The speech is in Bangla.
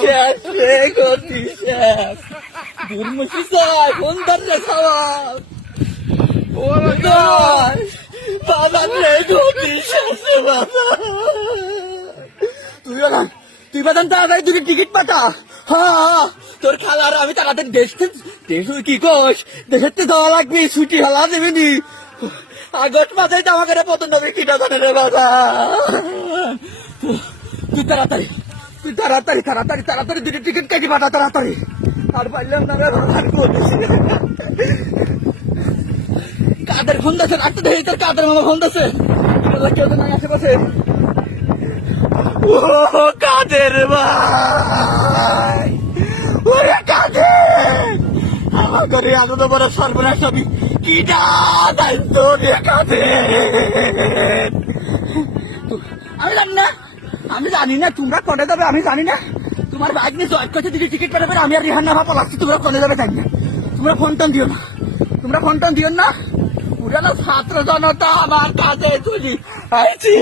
শেষ গতি শেষ দুর্মুখী চাই ফোন ধরলে খাওয়ার। বাবা রে গতি শেষ তুই বাদান তুই বাদান তাড়াতাড়ি দুটো টিকিট পাঠা হ্যাঁ তোর খালার আমি তাড়াতাড়ি থেকে- দেশ কি কোষ? থেকে যাওয়া লাগবে ছুটি হলা দেবে নি। আগস্ট মাসে জামা করে পতন হবে কি টাকা রে বাবা। তুই তাড়াতাড়ি। তুই তাড়াতাড়ি তাড়াতাড়ি তাড়াতাড়ি দুটো টিকিট কেটে পাঠা তাড়াতাড়ি? আর পারলাম না। কাদের ফোন দিয়েছে আর তো দেখি তোর কাদের মামা ফোন দিয়েছে কেউ তো নাই আশেপাশে। ও কাদের ভাই। ওরে কাদের। আমার ঘরে আনন্দ বড় সর্বনাশ হবি। কি দায়িত্ব কাদের আমি জানি না। আমি জানি না, তোমরা কনে যাবে, আমি জানি না। তোমার বাইক নিয়ে জয় করছে, দিদি টিকিট পাঠাবে আমি আর রিহান না পলাচ্ছি, তোমরা কনে যাবে জানি না। তোমরা ফোন টোন দিও না। তোমরা ফোন টোন দিও না। পুরানো ছাত্র জনতা আমার কাছে চলি আইছি